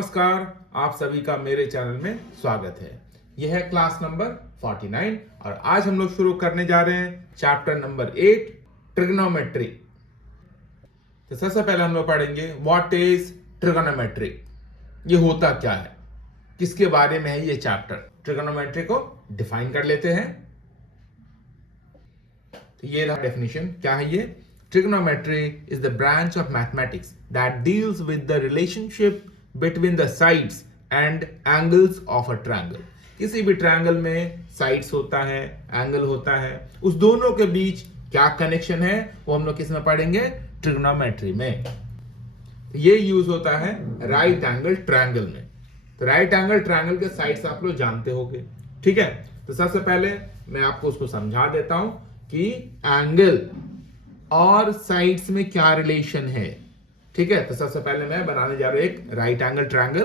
नमस्कार, आप सभी का मेरे चैनल में स्वागत है। यह है क्लास नंबर 49 और आज हम लोग शुरू करने जा रहे हैं चैप्टर नंबर 8 ट्रिग्नोमेट्री। तो सबसे पहले हम लोग पढ़ेंगे व्हाट इज ट्रिग्नोमेट्री। ये होता क्या है, किसके बारे में है ये चैप्टर। ट्रिग्नोमेट्री को डिफाइन कर लेते हैं। तो ये रहा डेफिनेशन। क्या है ये? Trigonometry is the branch of mathematics that deals with the relationship between the sides and angles of a triangle. किसी भी ट्रायंगल में साइड्स होता है, एंगल होता है, उस दोनों के बीच क्या कनेक्शन है वो हम लोग किस में पढ़ेंगे? ट्रिग्नोमेट्री में। ये यूज होता है राइट एंगल ट्रायंगल में। तो राइट एंगल ट्रायंगल के साइड्स आप लोग जानते होंगे, ठीक है। तो सबसे पहले मैं आपको उसको समझा देता हूं कि एंगल और साइड्स में क्या रिलेशन है, ठीक है। तो सबसे पहले मैं बनाने जा रहा हूं एक राइट एंगल ट्रायंगल।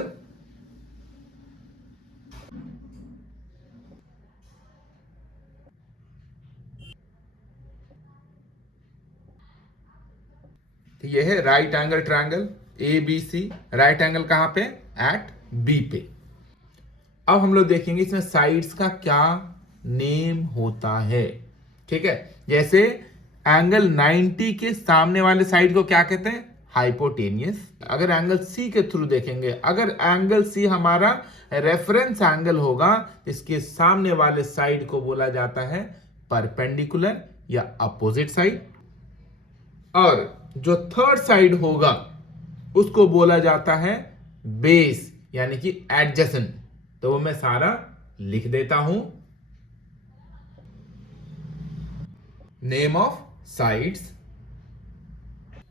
तो ये है right angle triangle A B C. Right angle कहां पे? एट बी पे। अब हम लोग देखेंगे इसमें साइड्स का क्या नेम होता है, ठीक है। जैसे एंगल 90 के सामने वाले साइड को क्या कहते हैं? हाइपोटेनियस। अगर एंगल सी के थ्रू देखेंगे, अगर एंगल सी हमारा रेफरेंस एंगल होगा, इसके सामने वाले साइड को बोला जाता है परपेंडिकुलर या अपोजिट साइड। और जो थर्ड साइड होगा उसको बोला जाता है बेस यानी कि एडजेसेंट। तो वो मैं सारा लिख देता हूं। Name of sides.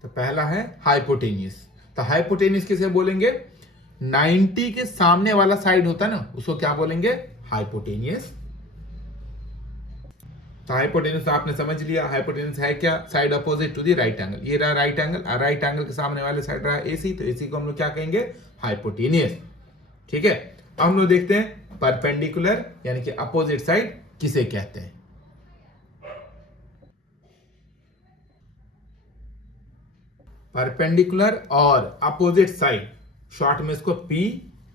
तो पहला है हाइपोटेनियस। तो हाइपोटेनियस किसे बोलेंगे? 90 के सामने वाला साइड होता है ना, उसको क्या बोलेंगे? हाइपोटेनियस। तो हाइपोटेनियस आपने समझ लिया। हाइपोटेनियस है क्या? Side opposite to the right angle. ये रहा राइट एंगल, राइट एंगल के सामने वाले साइड रहा एसी, तो एसी को हम लोग क्या कहेंगे? हाइपोटेनियस, ठीक है। अब हम लोग देखते हैं परपेंडिकुलर यानी कि अपोजिट साइड किसे कहते हैं। परपेंडिकुलर और अपोजिट साइड, शॉर्ट में इसको P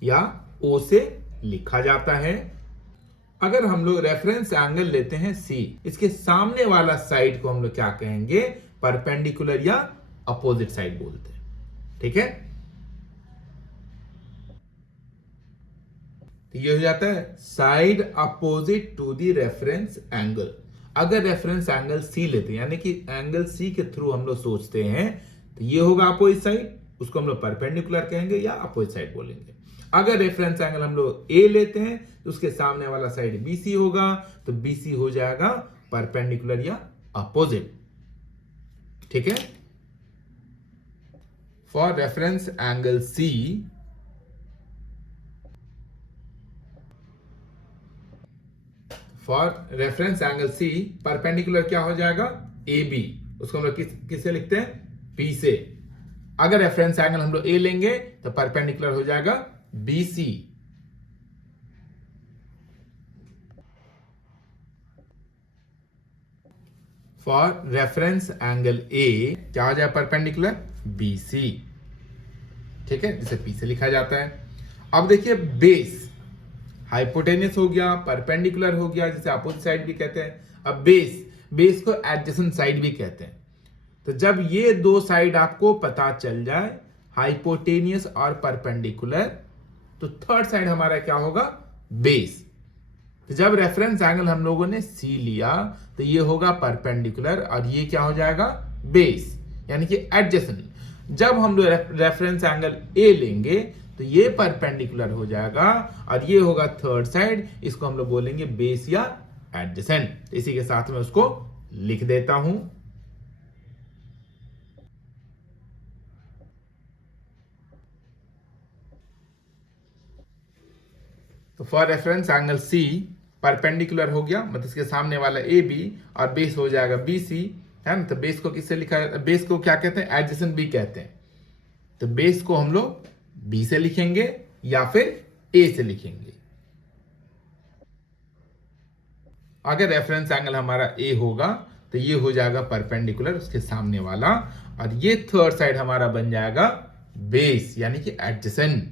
या O से लिखा जाता है। अगर हम लोग रेफरेंस एंगल लेते हैं C, इसके सामने वाला साइड को हम लोग क्या कहेंगे? परपेंडिकुलर या अपोजिट साइड बोलते हैं, ठीक है। तो ये हो जाता है side opposite to the reference angle. अगर रेफरेंस एंगल C लेते हैं यानी कि एंगल C के थ्रू हम लोग सोचते हैं, तो ये होगा अपोजिट साइड, उसको हम लोग परपेंडिकुलर कहेंगे या अपोजिट साइड बोलेंगे। अगर रेफरेंस एंगल हम लोग ए लेते हैं तो उसके सामने वाला साइड BC होगा, तो BC हो जाएगा परपेंडिकुलर या अपोजिट, ठीक है। For reference angle C, for reference angle C perpendicular क्या हो जाएगा? AB। उसको हम लोग किससे लिखते हैं? P से। अगर रेफरेंस एंगल हम लोग A लेंगे तो परपेंडिकुलर हो जाएगा BC। For reference angle A क्या हो जाएगा? परपेंडिकुलर BC, ठीक है, जिसे P से लिखा जाता है। अब देखिए बेस, हाइपोटेनियस हो गया, परपेंडिकुलर हो गया, जिसे अपोजिट साइड भी कहते हैं। अब बेस को एडजेसेंट साइड भी कहते हैं। तो जब ये दो साइड आपको पता चल जाए, हाइपोटेनियस और परपेंडिकुलर, तो थर्ड साइड हमारा क्या होगा? बेस। तो जब रेफरेंस एंगल हम लोगों ने C लिया तो ये होगा परपेंडिकुलर और ये क्या हो जाएगा? बेस यानी कि एडजेसेंट। जब हम लोग रेफरेंस एंगल A लेंगे तो ये परपेंडिकुलर हो जाएगा और ये होगा थर्ड साइड, इसको हम लोग बोलेंगे बेस या एडजेसेंट। इसी के साथ में उसको लिख देता हूं। तो for reference angle C perpendicular हो गया, मतलब इसके सामने वाला AB और बेस हो जाएगा BC, है ना। तो बेस को किससे लिखा है? बेस को क्या कहते हैं? एडजेसेंट भी कहते हैं। तो बेस को हम लोग B से लिखेंगे या फिर A से लिखेंगे। अगर रेफरेंस एंगल हमारा A होगा तो ये हो जाएगा परपेंडिकुलर उसके सामने वाला, और ये थर्ड साइड हमारा बन जाएगा बेस यानी कि एडजेसेंट।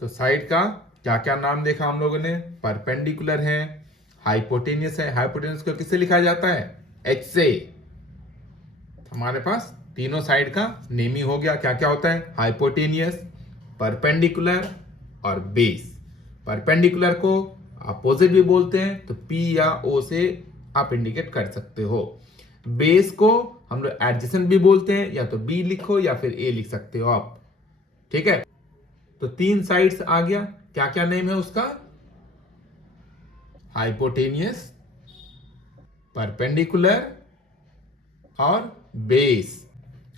तो साइड का क्या क्या नाम देखा हम लोगों ने, परपेंडिकुलर है, हाइपोटेनियस है। हाइपोटेनियस को किससे लिखा जाता है, एच से। हमारे पास तीनों साइड का नेम ही हो गया। क्या क्या होता है, हाइपोटेनियस, परपेंडिकुलर और बेस। परपेंडिकुलर को अपोजिट भी बोलते हैं, तो पी या ओ से आप इंडिकेट कर सकते हो। बेस को हम लोग एडजेसेंट भी बोलते हैं, या तो बी लिखो या फिर ए लिख सकते हो आप। ठीक है, तो तीन साइड्स आ गया। क्या क्या नेम है उसका, हाइपोटेनियस, परपेंडिकुलर और बेस।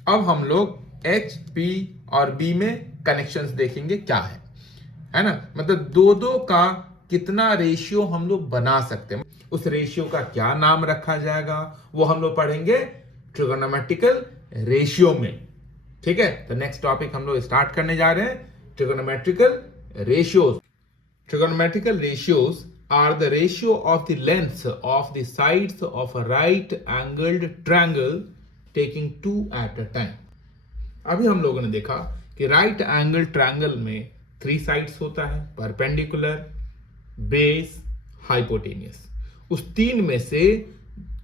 अब हम लोग एच, पी और बी में कनेक्शंस देखेंगे क्या है ना। मतलब दो दो का कितना रेशियो हम लोग बना सकते हैं, उस रेशियो का क्या नाम रखा जाएगा वो हम लोग पढ़ेंगे ट्रिगोनोमेट्रिकल रेशियो में। ठीक है, तो नेक्स्ट टॉपिक हम लोग स्टार्ट करने जा रहे हैं, trigonometrical ratios. Trigonometrical ratios are the ratio of the lengths of the sides of a right angled triangle taking two at a time। अभी हम लोगों ने देखा कि राइट एंगल ट्रायंगल में 3 साइड्स होता है, परपेंडिकुलर, बेस, हाइपोटेनियस। उस 3 में से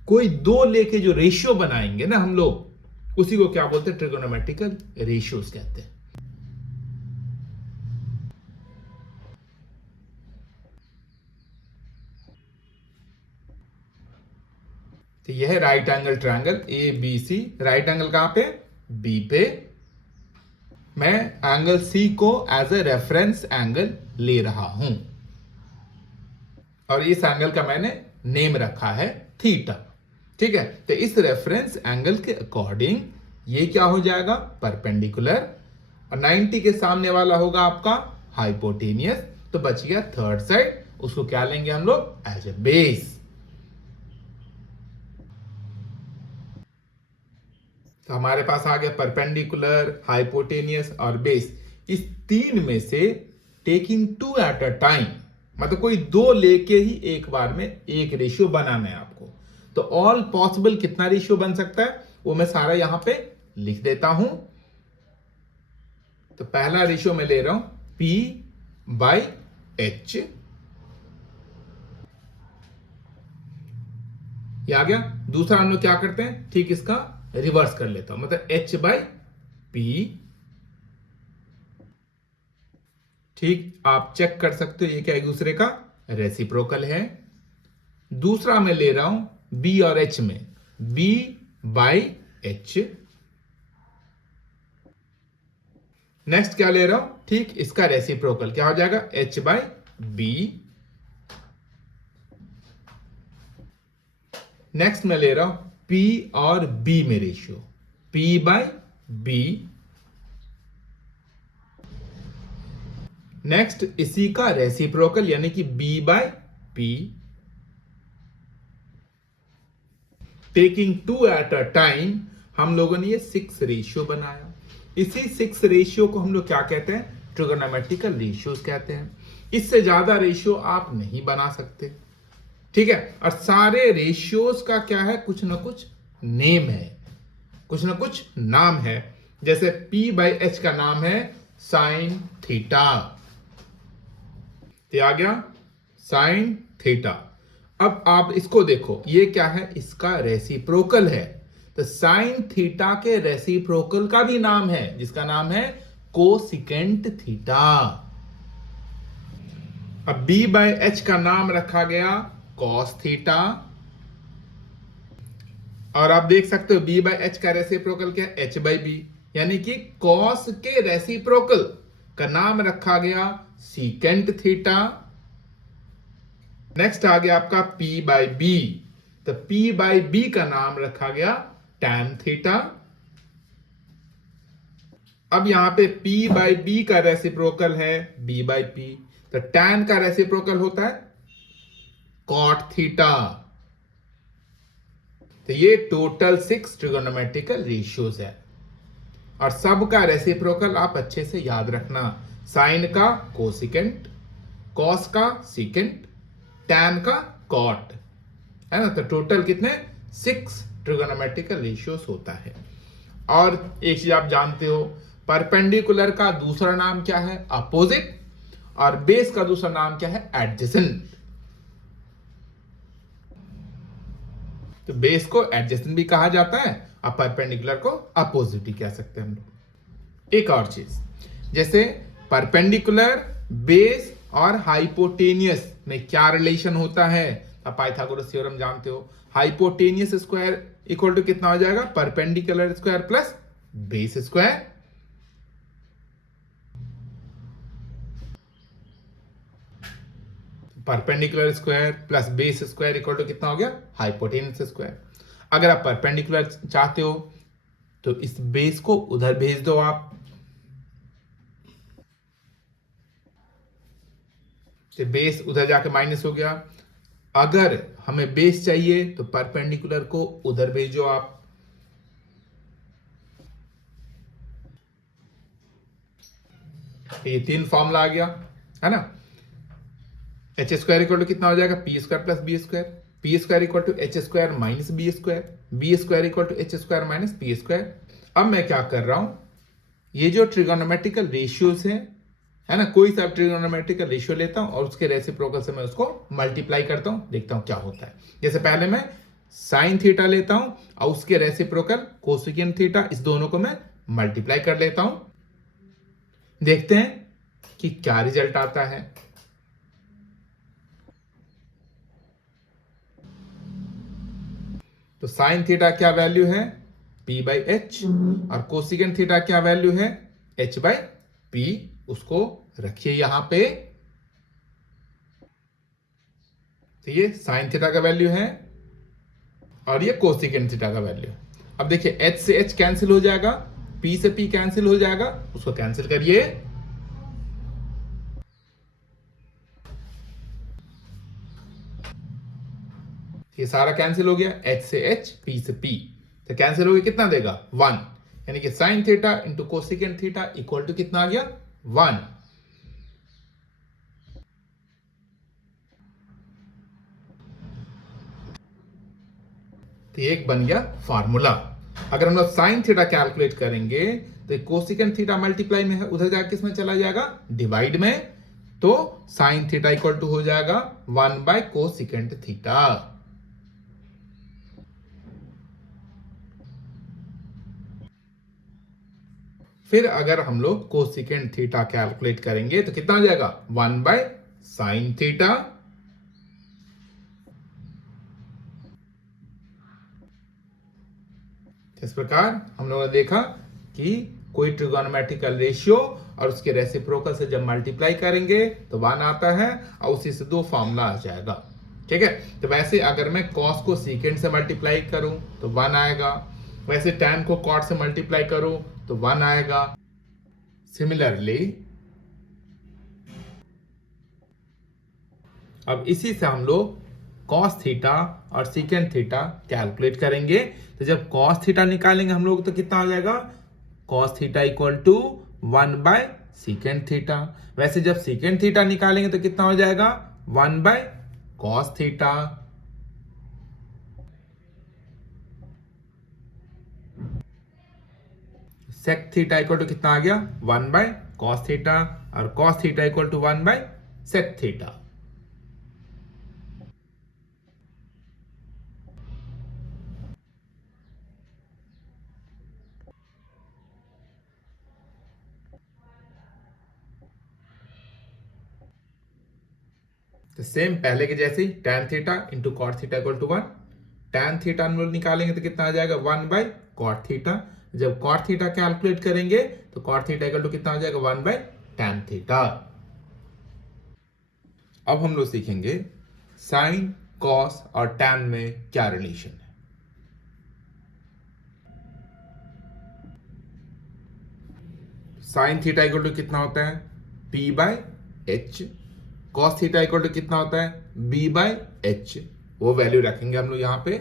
कोई 2 लेके जो रेशियो बनाएंगे ना हम लोग, उसी को क्या बोलते हैं, ट्रिगोनोमेट्रिकल रेशियोज कहते हैं। तो यह है right angle triangle A B C. Right angle कहां पे, बी पे। मैं एंगल सी को एज ए रेफरेंस एंगल ले रहा हूं, और इस एंगल का मैंने नेम रखा है थीटा। ठीक है, तो इस रेफरेंस एंगल के अकॉर्डिंग ये क्या हो जाएगा, परपेंडिकुलर, और 90 के सामने वाला होगा आपका हाइपोटेनियस। तो बच गया थर्ड साइड, उसको क्या लेंगे हम लोग, एज ए बेस। तो हमारे पास आ गया परपेंडिकुलर, हाइपोटेनियस और बेस। इस 3 में से टेकिंग 2 एट अ टाइम, मतलब कोई 2 लेके ही एक बार में एक रेशियो बनाना है आपको। तो ऑल पॉसिबल कितना रेशियो बन सकता है वो मैं सारा यहां पे लिख देता हूं। तो पहला रेशियो मैं ले रहा हूं P बाई H, ये आ गया। दूसरा हम लोग क्या करते हैं, ठीक इसका रिवर्स कर लेता हूं, मतलब H बाई P। ठीक, आप चेक कर सकते हो ये क्या एक दूसरे का रेसिप्रोकल है। दूसरा मैं ले रहा हूं B और H में B बाई H। नेक्स्ट क्या ले रहा हूं, ठीक इसका रेसिप्रोकल क्या हो जाएगा, H बाई B। नेक्स्ट मैं ले रहा हूं P और B में ratio P by B। Next इसी का रेसिप्रोकल यानी कि B by P। Taking 2 at a time हम लोगों ने ये 6 रेशियो बनाया। इसी 6 रेशियो को हम लोग क्या कहते हैं, ट्रिगोनोमेट्रिकल रेशियोज कहते हैं। इससे ज्यादा रेशियो आप नहीं बना सकते। ठीक है, और सारे रेशियोज का क्या है, कुछ ना कुछ नेम है, कुछ ना कुछ नाम है। जैसे P बाई H का नाम है साइन थीटा, तो आ गया साइन थीटा। अब आप इसको देखो, ये क्या है, इसका रेसिप्रोकल है। तो साइन थीटा के रेसिप्रोकल का भी नाम है, जिसका नाम है कोसिकेंट थीटा। अब B बाई H का नाम रखा गया कॉस थीटा, और आप देख सकते हो B बाई H का रेसिप्रोकल क्या है, H बाई B, यानी कि कॉस के रेसिप्रोकल का नाम रखा गया सीकेंट थीटा। नेक्स्ट आ गया आपका P बाई B, तो P बाई B का नाम रखा गया टैन थीटा। अब यहां पे P बाई B का रेसिप्रोकल है B बाई P, तो टैन का रेसिप्रोकल होता है कॉट थीटा। तो ये टोटल 6 ट्रिगोनोमेट्रिकल रेशियोज है, और सब का रेसिप्रोकल आप अच्छे से याद रखना। साइन का कोसिकेंट, कॉस का सीकेंट, टैन का कॉट, है ना। तो टोटल कितने, 6 ट्रिगोनोमेट्रिकल रेशियोज होता है। और एक चीज आप जानते हो, परपेंडिकुलर का दूसरा नाम क्या है, अपोजिट, और बेस का दूसरा नाम क्या है? एडजेसेंट। तो बेस को एडजेसेंट भी कहा जाता है और परपेंडिकुलर को अपोजिट भी कह सकते हैं हम लोग। एक और चीज, जैसे परपेंडिकुलर, बेस और हाइपोटेनियस में क्या रिलेशन होता है? आप पाइथागोरस थ्योरम जानते हो। हाइपोटेनियस स्क्वायर इक्वल टू कितना हो जाएगा? Perpendicular square plus base square. Perpendicular square plus base square equal to कितना हो गया? Hypotenuse square. अगर आप परपेंडिकुलर चाहते हो तो इस बेस को उधर भेज दो आप, तो बेस उधर जाके माइनस हो गया। अगर हमें बेस चाहिए तो परपेंडिकुलर को उधर भेजो आप, ये तीन फॉर्मूला आ गया है ना। एच स्क्वायर इक्वल टू कितना हो जाएगा? P square plus B square. P square equal to H square minus B square. B square equal to H square minus P square. अब मैं क्या कर रहा हूं, ये जो ट्रिगोनोमेट्रिकल रेशियोज है ना, कोई सा ट्रिगोनोमेट्रिकल रेशियो लेता हूं और उसके रेसिप्रोकल से मैं उसको मल्टीप्लाई करता हूं, देखता हूं क्या होता है। जैसे पहले मैं साइन थीटा लेता हूं और उसके रेसिप्रोकल कोसेकेंट थीटा, इस दोनों को मैं मल्टीप्लाई कर लेता हूं, देखते हैं कि क्या रिजल्ट आता है। तो साइन थीटा क्या वैल्यू है? P by H. और कोसिकेंट थीटा क्या वैल्यू है? H by P. उसको रखिए यहां पे। तो ये साइन थीटा का वैल्यू है और ये कोसिकेंट थीटा का वैल्यू है। अब देखिए H से H कैंसिल हो जाएगा, P से P कैंसिल हो जाएगा, उसको कैंसिल करिए। ये सारा कैंसिल हो गया, H से H, P से P। तो कैंसिल हो गया, कितना देगा? 1। यानी कि sine theta into cosecant theta equal to कितना आ गया? 1। तो एक बन गया फार्मूला। अगर हम लोग साइन थीटा कैलकुलेट करेंगे तो कोसिकेंट थीटा मल्टीप्लाई में है, उधर जाके किसमें चला जाएगा? डिवाइड में। तो साइन थीटा इक्वल टू हो जाएगा 1 बाय कोसिकेंट थीटा। फिर अगर हम लोग कोसिकेंट थीटा कैलकुलेट करेंगे तो कितना हो जाएगा? 1 बाय साइन थीटा। इस प्रकार हम लोगों ने देखा कि कोई ट्रिगोनोमेट्रिकल रेशियो और उसके रेसिप्रोकल से जब मल्टीप्लाई करेंगे तो 1 आता है और उसी से दो फॉर्मूला आ जाएगा। ठीक है। तो वैसे अगर मैं कॉस को सीकेंट से मल्टीप्लाई करूं तो 1 आएगा, वैसे टैन को कॉट से मल्टीप्लाई करूं तो 1 आएगा। सिमिलरली अब इसी से हम लोग कॉस थीटा और सीकेंट थीटा कैलकुलेट करेंगे। तो जब कॉस थीटा निकालेंगे हम लोग तो कितना आ जाएगा? Cos theta equal to 1 by secant theta. वैसे जब सीकेंट थीटा निकालेंगे तो कितना हो जाएगा? 1 by cos theta. Sec theta equal to कितना आ गया? 1 बाय कॉस थीटा। और cos theta equal to 1 by sec theta. तो सेम पहले के जैसे ही tan theta into cot theta equal to 1। tan theta हम लोग निकालेंगे तो कितना आ जाएगा? 1 बाय कॉट थीटा। जब कॉट थीटा कैलकुलेट करेंगे तो कॉट थीटा इक्वल टू कितना हो जाएगा? 1 बाय tan थीटा। अब हम लोग सीखेंगे साइन, कॉस और tan में क्या रिलेशन है। साइन थीटा इक्वल टू कितना होता है? P by H. Cos theta equal to कितना होता है? B by H. वो वैल्यू रखेंगे हम लोग यहां पे,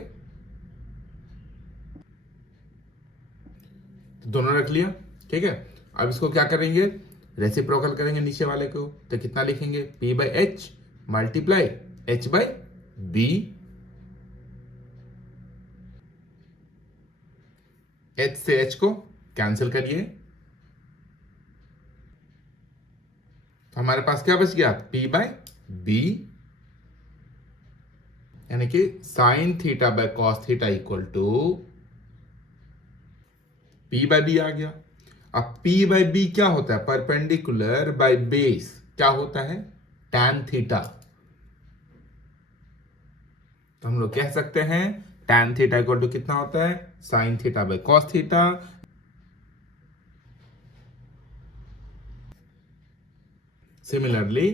दोनों रख लिया। ठीक है। अब इसको क्या करेंगे? रेसिप्रोकल करेंगे नीचे वाले को, तो कितना लिखेंगे? P by H multiply H by B. H से H को कैंसिल करिए, हमारे पास क्या बच गया, P बाय बी, यानी कि sine theta by cos theta equal to P by B आ गया। अब P बाय बी क्या होता है, परपेंडिकुलर बाय बेस क्या होता है, tan थीटा। तो हम लोग कह सकते हैं tan थीटा इक्वल टू कितना होता है, sign theta by cos theta. Similarly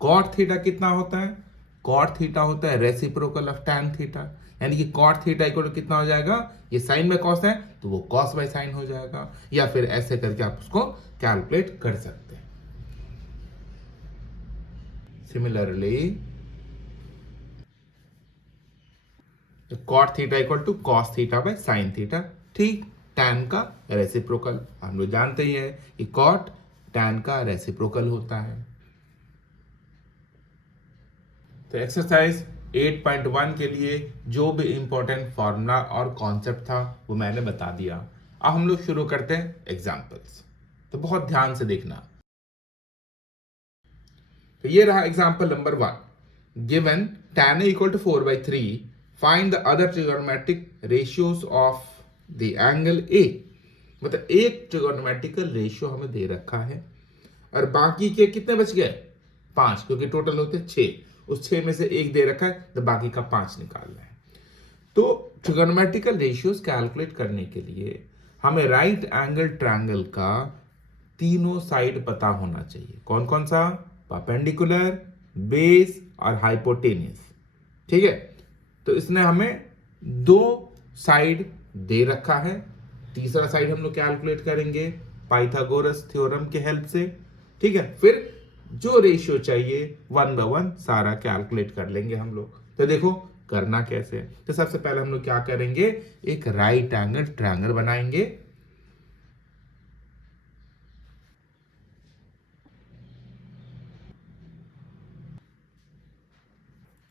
cot theta कितना होता है, cot थीटा होता है रेसिप्रोकल ऑफ tan थीटा, यानी कि cot थीटा इक्वल टू कितना हो जाएगा, ये साइन बाय कॉस है तो वो cos बाय साइन हो जाएगा, या फिर ऐसे करके आप उसको कैलकुलेट कर सकते हैं। Similarly cot theta equal to cos theta by sine theta, ठीक, tan का रेसिप्रोकल हम लोग जानते ही है कि cot tan का रेसिप्रोकल होता है। तो एक्सरसाइज 8.1 के लिए जो भी इंपॉर्टेंट फॉर्मूला और कॉन्सेप्ट था वो मैंने बता दिया। अब हम लोग शुरू करते हैं एग्जांपल्स, तो बहुत ध्यान से देखना। तो ये रहा example number 1, given tan a equal to 4/3, find the other trigonometric ratios of the angle a। मतलब एक ट्रिगोनोमेट्रिकल रेशियो हमें दे रखा है और बाकी के कितने बच गए, 5, क्योंकि टोटल होते 6, उस 6 में से एक दे रखा है तो बाकी का 5 निकालना है। तो ट्रिगोनोमेट्रिकल रेशियोज कैलकुलेट करने के लिए हमें राइट एंगल ट्रायंगल का तीनों साइड पता होना चाहिए। कौन कौन सा, परपेंडिकुलर, बेस और हाइपोटेनियस, ठीक है। तो इसने हमें 2 साइड दे रखा है, तीसरा साइड हम लोग कैलकुलेट करेंगे पाइथागोरस थ्योरम के हेल्प से, ठीक है। फिर जो रेशियो चाहिए 1 बाय 1 सारा कैलकुलेट कर लेंगे हम लोग। तो देखो करना कैसे है। तो सबसे पहले हम लोग क्या करेंगे, एक राइट एंगल ट्रायंगल बनाएंगे।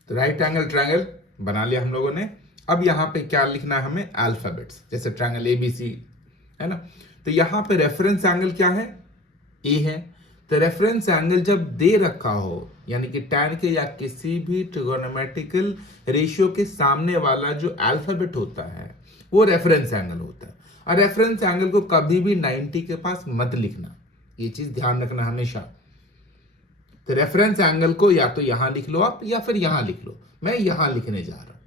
तो राइट एंगल ट्रायंगल बना लिया हम लोगों ने। अब यहां पे क्या लिखना है हमें, अल्फाबेट्स, जैसे ट्रायंगल एबीसी है ना। तो यहां पे रेफरेंस एंगल क्या है, ए है। तो रेफरेंस एंगल जब दे रखा हो, यानी कि tan के या किसी भी ट्रिगोनोमेट्रिकल रेशियो के सामने वाला जो अल्फाबेट होता है वो रेफरेंस एंगल होता है। और रेफरेंस एंगल को कभी भी 90 के पास मत लिखना, ये चीज ध्यान रखना हमेशा। तो रेफरेंस एंगल को या तो यहां लिख लो आप या फिर यहां लिख लो, मैं यहां लिखने जा रहा हूं,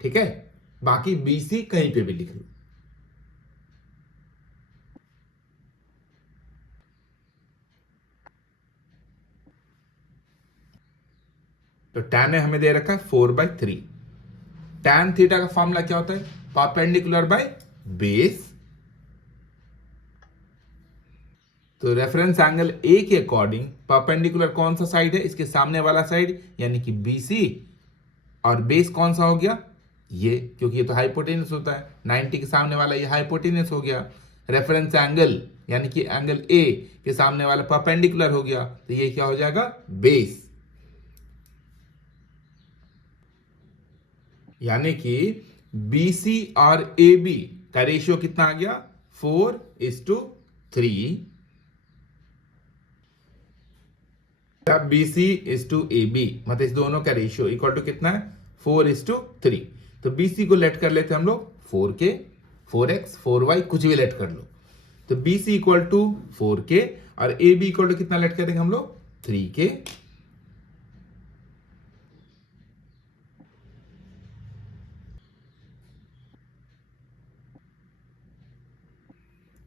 ठीक है। बाकी BC कहीं पे भी लिख लो। तो tan हमें दे रखा है 4/3। tan थीटा का फॉर्मूला क्या होता है, परपेंडिकुलर बाय बेस। तो रेफरेंस एंगल ए के अकॉर्डिंग परपेंडिकुलर कौन सा साइड है, इसके सामने वाला साइड यानी कि BC, और बेस कौन सा हो गया ये, क्योंकि ये तो हाइपोटेनस होता है, 90 के सामने वाला ये हाइपोटेनस हो गया। रेफरेंस एंगल यानी कि एंगल ए के सामने वाला परपेंडिकुलर हो गया, तो ये क्या हो जाएगा, बेस। यानी कि BC और AB का रेशियो कितना आ गया, 4:3। BC:AB, मतलब इस दोनों का रेशियो इक्वल टू कितना है, 4:3। तो BC को लेट कर लेते हैं हम लोग 4K, 4X, 4Y, कुछ भी लेट कर लो। तो BC इक्वल टू 4K और AB इक्वल टू कितना लेट करेंगे हम लोग, 3K।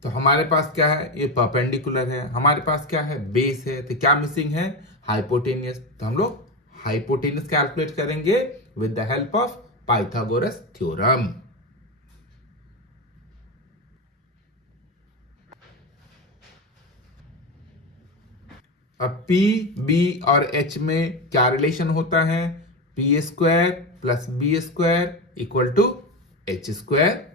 तो हमारे पास क्या है, ये परपेंडिकुलर है, हमारे पास क्या है, बेस है। तो क्या मिसिंग है, हाइपोटेनियस। तो हम लोग हाइपोटेनियस कैलकुलेट करेंगे with the help of Pythagoras theorem. अब P, B और H में क्या रिलेशन होता है, P² plus B² equal to H²।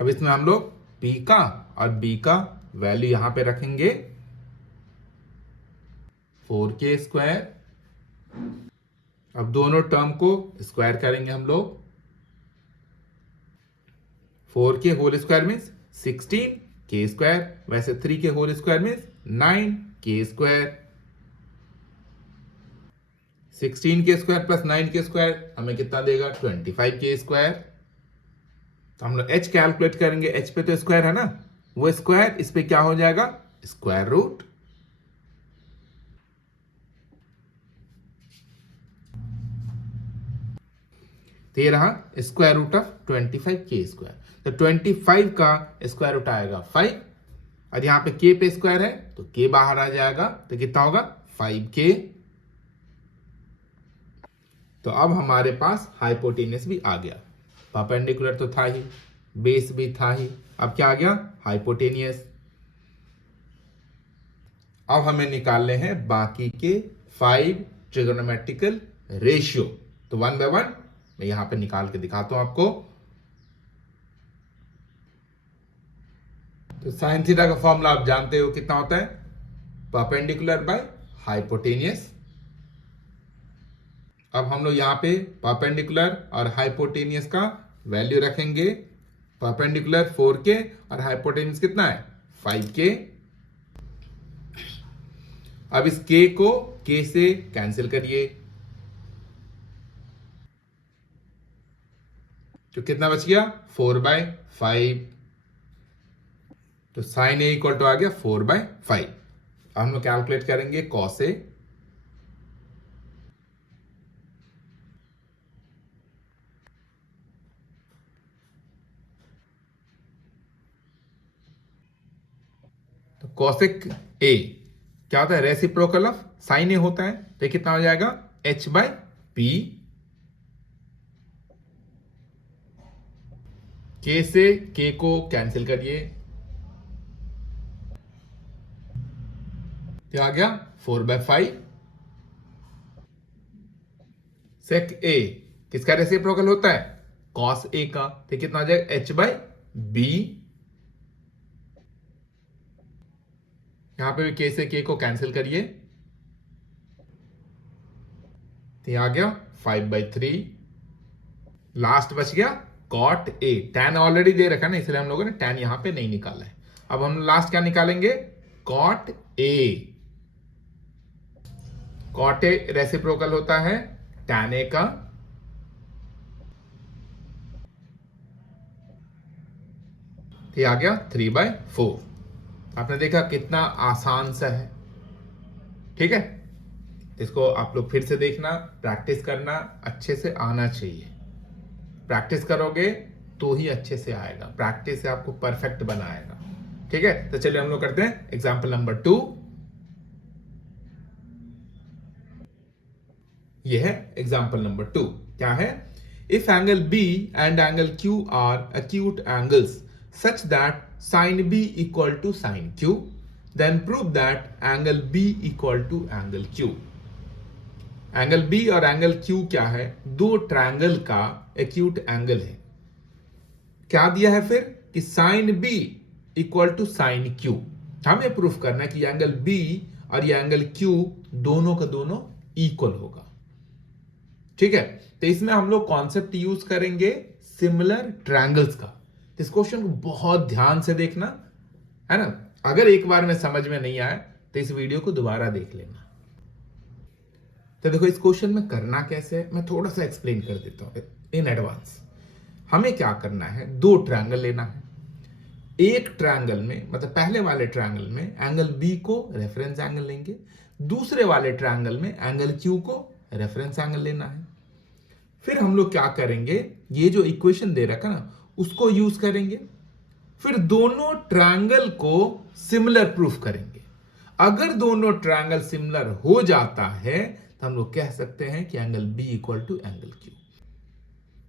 अब इसमें हम लोग P का और B का वैल्यू यहां पे रखेंगे, 4K²। अब दोनों टर्म को स्क्वायर करेंगे हम लोग, 4 के होल स्क्वायर मीन्स 16 के स्क्वायर, वैसे 3 के होल स्क्वायर मीन्स 9 के स्क्वायर। 16 के स्क्वायर प्लस 9 के स्क्वायर हमें कितना देगा? 25 के स्क्वायर। तो हम लोग h कैलकुलेट करेंगे, h पे तो स्क्वायर है ना, वो स्क्वायर इस पे क्या हो जाएगा? Square root. तो ये रहा स्क्वायर रूट ऑफ 25 के स्क्वायर। तो 25 का स्क्वायर रूट आएगा 5, और यहां पे k पे स्क्वायर है तो k बाहर आ जाएगा, तो कितना होगा? 5k। तो अब हमारे पास हाइपोटेनियस भी आ गया, परपेंडिकुलर तो था ही, बेस भी था ही, अब क्या आ गया? हाइपोटेनियस। अब हमें निकालने हैं बाकी के 5 ट्रिगोनोमेट्रिकल रेशियो। तो 1 बाय 1 मैं यहां पे निकाल के दिखाता हूं आपको। तो साइन थीटा का फॉर्मूला आप जानते हो कितना होता है? Perpendicular by hypotenuse. अब हम लोग यहां पे परपेंडिकुलर और हाइपोटेनियस का वैल्यू रखेंगे। परपेंडिकुलर 4k और हाइपोटेनियस कितना है? 5k। अब इस k को k से कैंसिल करिए, तो कितना बच गया? 4/5। तो साइन ए इक्वल टू आ गया 4/5। अब हम लोग कैलकुलेट करेंगे कॉस ए। तो कॉसेक ए क्या होता है? रेसिप्रोकल ऑफ साइन ए होता है, तो कितना हो जाएगा? h/p। k से k को कैंसिल करिए, क्या आ गया? 4/5। सेक ए किसका रेसिप्रोकल होता है? कॉस ए का, तो कितना आ जाएगा? h/b। यहां पे भी k से k को कैंसिल करिए, तो यहां आ गया 5/3। लास्ट बच गया कॉट ए। tan ऑलरेडी दे रखा है ना, इसलिए हम लोगों ने tan यहां पे नहीं निकाला है। अब हम लास्ट क्या निकालेंगे? Cot A. Cot A reciprocal होता है tan ए का, तो आ गया 3/4। आपने देखा कितना आसान सा है, ठीक है? इसको आप लोग फिर से देखना, प्रैक्टिस करना, अच्छे से आना चाहिए। प्रैक्टिस करोगे तो ही अच्छे से आएगा, प्रैक्टिस से आपको परफेक्ट बनाएगा, ठीक है? तो चलिए हम लोग करते हैं एग्जाम्पल नंबर 2। यह है एग्जाम्पल नंबर 2। क्या है? If angle B and angle Q are acute angles such that sin b equal to sin q, then prove that angle b equal to angle q। Angle B और angle Q क्या है? दो triangle का acute angle है। क्या दिया है फिर? कि sine B equal to sine Q. हमें प्रूफ करना है कि एंगल बी और ये एंगल क्यू दोनों का दोनों इक्वल होगा, ठीक है? तो इसमें हम लोग कॉन्सेप्ट यूज करेंगे सिमिलर ट्रायंगल्स का। इस क्वेश्चन को बहुत ध्यान से देखना, है ना? अगर एक बार में समझ में नहीं आए तो इस वीडियो को दोबारा देख लेना। तो देखो इस क्वेश्चन में करना कैसे है, मैं थोड़ा सा एक्सप्लेन कर देता हूं इन एडवांस। हमें क्या करना है? दो ट्रायंगल लेना है। एक ट्रायंगल में, मतलब पहले वाले ट्रायंगल में एंगल बी को रेफरेंस एंगल लेंगे, दूसरे वाले ट्रायंगल में एंगल क्यू को रेफरेंस एंगल लेना है। फिर हम लोग क्या करेंगे? ये जो इक्वेशन दे रखा ना, उसको यूज करेंगे, फिर दोनों ट्रायंगल को सिमिलर प्रूफ करेंगे। अगर दोनों ट्रायंगल सिमिलर हो जाता है तो हम लोग कह सकते हैं कि angle B equal to angle Q.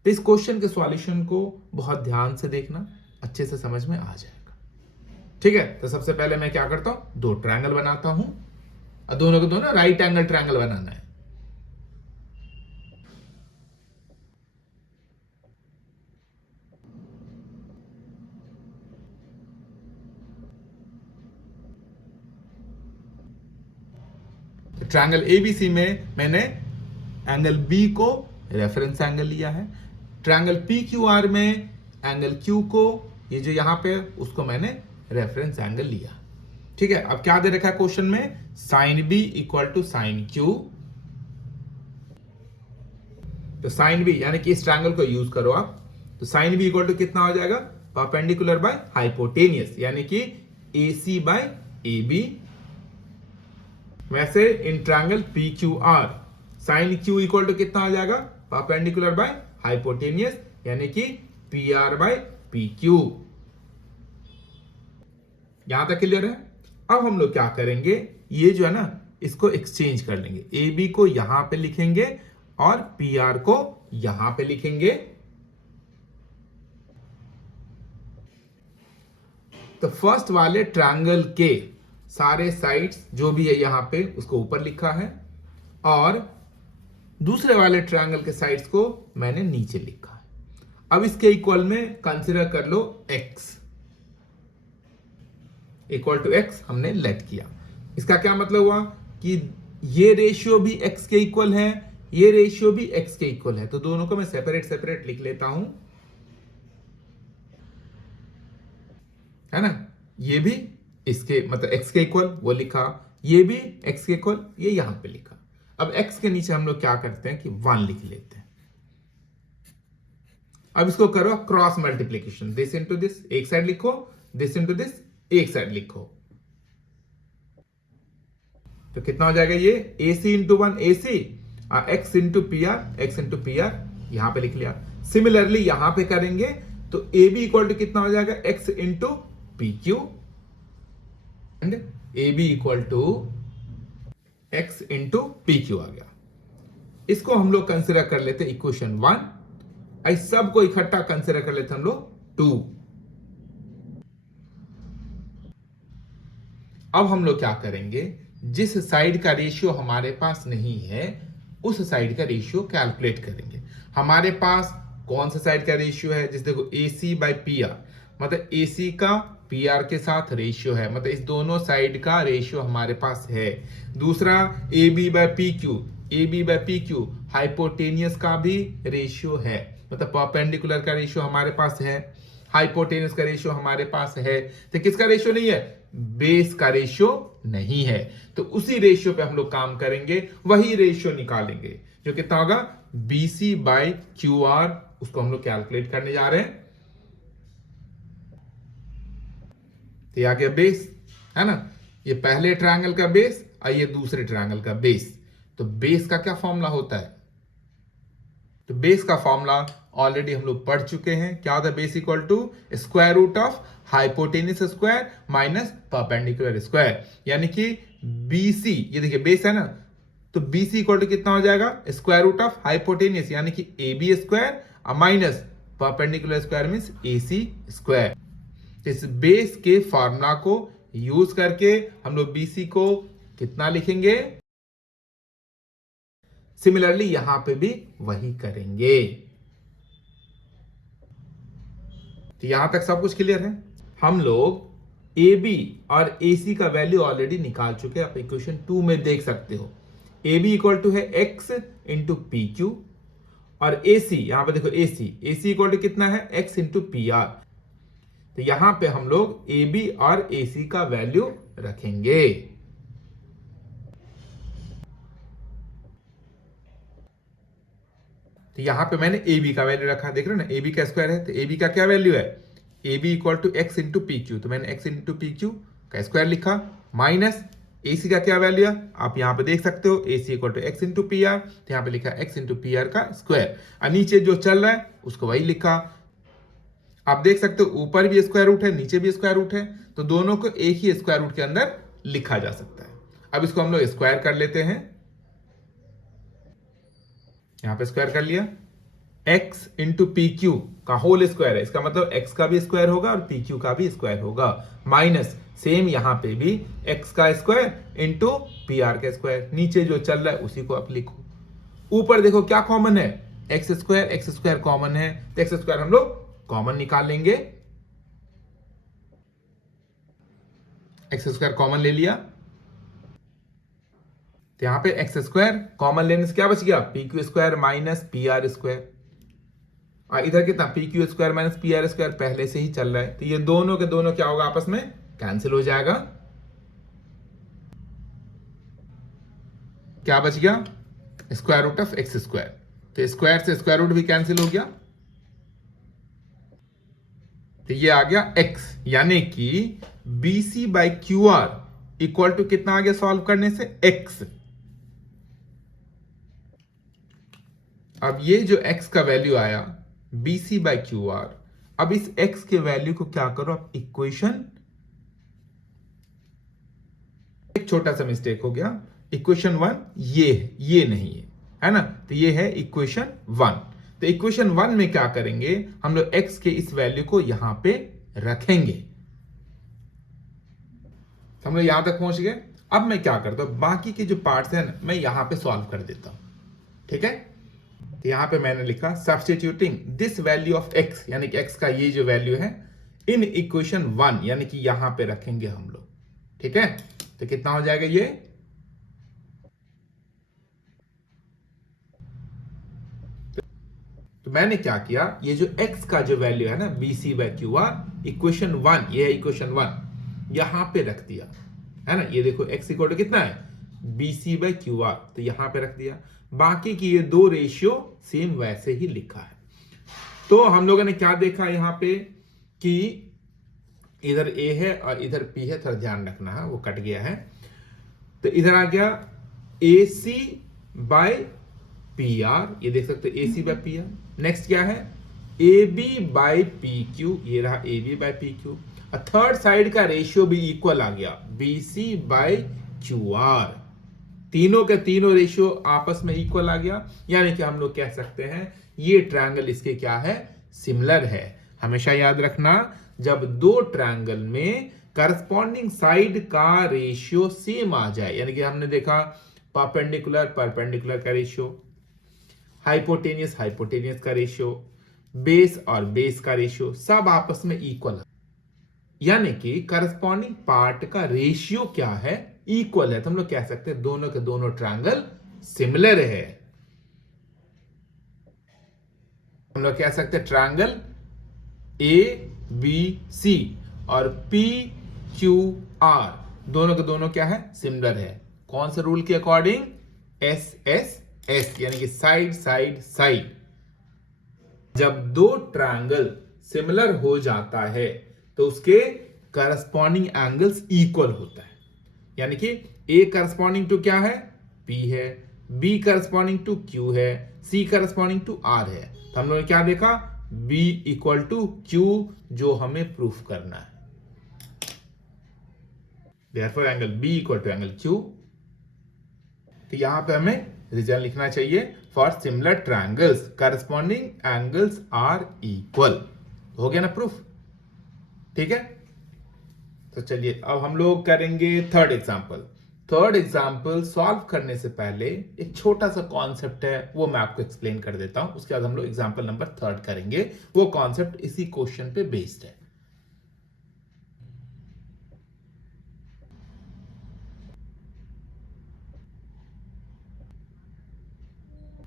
तो इस क्वेश्चन के सॉल्यूशन को बहुत ध्यान से देखना, अच्छे से समझ में आ जाएगा, ठीक है? तो सबसे पहले मैं क्या करता हूं? दो ट्रायंगल बनाता हूं, और दोनों को दोनों राइट एंगल ट्रायंगल बनाना है। ट्रायंगल एबीसी में मैंने एंगल बी को रेफरेंस एंगल लिया है। ट्रायंगल पीक्यूआर में एंगल क्यू को, ये जो यहां पे उसको मैंने रेफरेंस एंगल लिया। ठीक है, अब क्या दे रखा है क्वेश्चन में, sine B equal to sine Q. तो साइन बी यानी कि इस ट्रायंगल को यूज करो आप, तो साइन बी इक्वल टू कितना हो जाएगा, परपेंडिकुलर बाय हाइपोटेनियस यानी कि AC बाय AB। वैसे in triangle PQR sine Q equal to कितना हो जाएगा, परपेंडिकुलर बाय हाइपोटेनियस यानी कि PR बाय PQ। यहां तक क्लियर है। अब हम लोग क्या करेंगे, ये जो है ना इसको एक्सचेंज कर लेंगे, AB को यहां पे लिखेंगे और PR को यहां पे लिखेंगे। तो फर्स्ट वाले ट्रायंगल के सारे साइड्स जो भी है यहां पे उसको ऊपर लिखा है, और दूसरे वाले ट्रायंगल के साइड्स को मैंने नीचे लिखा है। अब इसके इक्वल में कंसीडर कर लो x इक्वल टू x हमने लेट किया। इसका क्या मतलब हुआ कि ये रेशियो भी x के इक्वल है, ये रेशियो भी x के इक्वल है, तो दोनों को मैं सेपरेट सेपरेट लिख लेता हूं, है ना। ये भी इसके मतलब x के इक्वल वो लिखा, ये भी x के इक्वल ये यहां पे लिखा। अब x के नीचे हम लोग क्या करते हैं कि 1 लिख लेते हैं। अब इसको करो cross multiplication, this into this, एक साइड लिखो, दिस इनटू दिस, एक साइड लिखो, तो कितना हो जाएगा ये AC into 1 AC, x into PR, x into PR यहां पे लिख लिया। सिमिलरली यहां पे करेंगे तो AB इक्वल टू कितना हो जाएगा, x into PQ and AB equal to x into PQ आ गया। इसको हम लोग कंसिडर कर लेते इक्वेशन 1, इस सब को इकट्ठा कंसिडर कर लेते हम लोग 2। अब हम लोग क्या करेंगे, जिस साइड का रेशियो हमारे पास नहीं है उस साइड का रेशियो कैलकुलेट करेंगे। हमारे पास कौन सा साइड का रेशियो है, जिस देखो AC बाय PR, मतलब AC का PR के साथ रेशियो है, मतलब इस दोनों साइड का रेशियो हमारे पास है। दूसरा AB by PQ, AB by PQ hypotenuse का भी रेशियो है, मतलब परपेंडिकुलर का रेशियो हमारे पास है, हाइपोटेनस का रेशियो हमारे पास है। तो किसका रेशियो नहीं है, बेस का रेशियो नहीं है। तो उसी रेशियो पे हम लोग काम करेंगे, वही रेशियो निकालेंगे जो कितना होगा BC बाय QR, उसको हम लोग कैलकुलेट करने जा रहे हैं। तो आ गया बेस, है ना, ये पहले ट्रायंगल का बेस और ये दूसरे ट्रायंगल का बेस। तो बेस का क्या फॉर्मूला होता है, तो बेस का फॉर्मूला ऑलरेडी हम लोग पढ़ चुके हैं। क्या होता है, base equal to square root of hypotenuse square minus perpendicular square, यानी कि BC, ये देखिए बेस है ना, तो BC इक्वल टू कितना हो जाएगा, स्क्वायर रूट ऑफ हाइपोटेनियस यानी कि AB square minus perpendicular square means AC square. इस बेस के फॉर्मूला को यूज करके हम लोग BC को कितना लिखेंगे, सिमिलरली यहां पे भी वही करेंगे। तो यहां तक सब कुछ क्लियर है। हम लोग AB और AC का वैल्यू ऑलरेडी निकाल चुके हैं, आप इक्वेशन 2 में देख सकते हो। AB इक्वल टू है x इंटू PQ और AC, यहां पे देखो AC इक्वल टू कितना है, x इंटू PR। तो यहां पे हम लोग AB और AC का वैल्यू रखेंगे। तो यहां पे मैंने AB का वैल्यू रखा, देख रहे हो ना, AB का स्क्वायर है तो AB का क्या वैल्यू है, AB equal to x into PQ, तो मैंने x इंटू PQ का स्क्वायर लिखा, माइनस AC का क्या वैल्यू है, आप यहां पे देख सकते हो, AC equal to x into PR, तो यहां पे लिखा x इंटू PR का स्क्वायर, और नीचे जो चल रहा है उसको वही लिखा। आप देख सकते हो ऊपर भी स्क्वायर रूट है, नीचे भी स्क्वायर रूट है, तो दोनों को एक ही स्क्वायर रूट के अंदर लिखा जा सकता है। अब इसको हम लोग स्क्वायर कर लेते हैं, यहां पे स्क्वायर कर लिया, x इंटू PQ का होल स्क्वायर है, इसका मतलब x का भी स्क्वायर होगा और PQ का भी स्क्वायर होगा, माइनस सेम यहां पे भी x का स्क्वायर इंटू PR का स्क्वायर, नीचे जो चल रहा है उसी को आप लिखो। ऊपर देखो क्या कॉमन है, x स्क्वायर कॉमन है, तो x स्क्वायर हम लोग कॉमन निकाल लेंगे, x स्क्वायर कॉमन ले लिया, तो यहां पे x स्क्वायर कॉमन लेने से क्या बच गया, PQ square minus PR square, और इधर कितना P Q square minus P R square पहले से ही चल रहा है, तो ये दोनों के दोनों क्या होगा, आपस में कैंसिल हो जाएगा। क्या बच गया, square root of x square, तो स्क्वायर से स्क्वायर रूट भी कैंसिल हो गया, तो ये आ गया x, यानी कि B C by Q R equal to कितना आ गया सॉल्व करने से, x। अब ये जो x का वैल्यू आया B C by Q R, अब इस x के वैल्यू को क्या करो आप इक्वेशन, एक छोटा सा मिस्टेक हो गया, इक्वेशन 1 ये नहीं है ना, तो ये है इक्वेशन 1। तो इक्वेशन 1 में क्या करेंगे हम लोग, x के इस वैल्यू को यहां पे रखेंगे। हम लोग यहां तक पहुंच गए। अब मैं क्या करता हूं, बाकी के जो पार्ट्स हैं मैं यहां पे सॉल्व कर देता हूं, ठीक है। तो यहां पे मैंने लिखा substituting this value of x, यानी कि x का ये जो वैल्यू है इन इक्वेशन 1, यानी कि यहां पे रखेंगे हम लोग, ठीक है। तो कितना हो जाएगा ये, तो मैंने क्या किया, ये जो x का जो वैल्यू है ना B C by Q R equation 1, ये है इक्वेशन 1, यहां पे रख दिया है ना। ये देखो x इक्वल टू कितना है, B C by Q R, तो यहां पे रख दिया। बाकी की ये दो रेशियो सेम वैसे ही लिखा है। तो हम लोगों ने क्या देखा यहां पे कि इधर a है और इधर p है, थोड़ा ध्यान रखना है, वो कट गया है। तो इधर आ गया A C by P R, ये देख सकते हो A C by P R. Next क्या है, A B by P Q, ये रहा A B by P Q. और थर्ड साइड का रेशियो भी इक्वल आ गया, B C by Q R. तीनों के तीनों रेशियो आपस में इक्वल आ गया, यानी कि हम लोग कह सकते हैं ये ट्रायंगल इसके क्या है, सिमिलर है। हमेशा याद रखना, जब दो ट्रायंगल में करस्पॉन्डिंग साइड का रेशियो सेम आ जाए, यानी कि हमने देखा परपेंडिकुलर परपेंडिकुलर का रेशियो, हाइपोटेनियस हाइपोटेनियस का रेशियो, बेस और बेस का रेशियो सब आपस में इक्वल है, यानी कि करस्पॉन्डिंग पार्ट का रेशियो क्या है, इक्वल है। तो हम लोग कह सकते हैं दोनों के दोनों ट्रायंगल सिमिलर है। हम लोग कह सकते हैं ट्रायंगल ए बी सी और पी क्यू आर दोनों के दोनों क्या है, सिमिलर है। कौन से रूल के अकॉर्डिंग, एस एस एस, यानी कि साइड साइड साइड। जब दो ट्रायंगल सिमिलर हो जाता है तो उसके करस्पॉन्डिंग एंगल्स इक्वल होता है, यानी कि ए करस्पॉन्डिंग टू क्या है, P है, B करस्पॉन्डिंग टू Q है, C करस्पॉन्डिंग टू R है। तो हम लोगों ने क्या देखा, B इक्वल टू Q, जो हमें प्रूफ करना है। Therefore angle B equal to angle Q। तो यहां पे हमें रीजन लिखना चाहिए, for similar triangles corresponding angles are equal. हो गया ना प्रूफ, ठीक है। तो चलिए अब हम लोग करेंगे third example. Third example solve करने से पहले एक छोटा सा कॉन्सेप्ट है, वो मैं आपको एक्सप्लेन कर देता हूं, उसके बाद हम लोग एग्जाम्पल नंबर थर्ड करेंगे। वो कॉन्सेप्ट इसी क्वेश्चन पे बेस्ड है।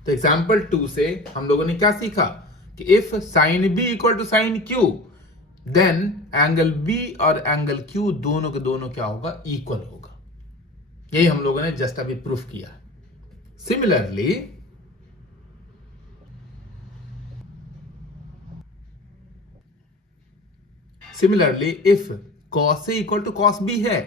तो एग्जाम्पल 2 से हम लोगों ने क्या सीखा कि if sine B equal to sine Q, then angle B और एंगल क्यू दोनों के दोनों क्या होगा, इक्वल होगा। यही हम लोगों ने जस्ट अभी प्रूफ किया। Similarly if cos A equal to cos B है,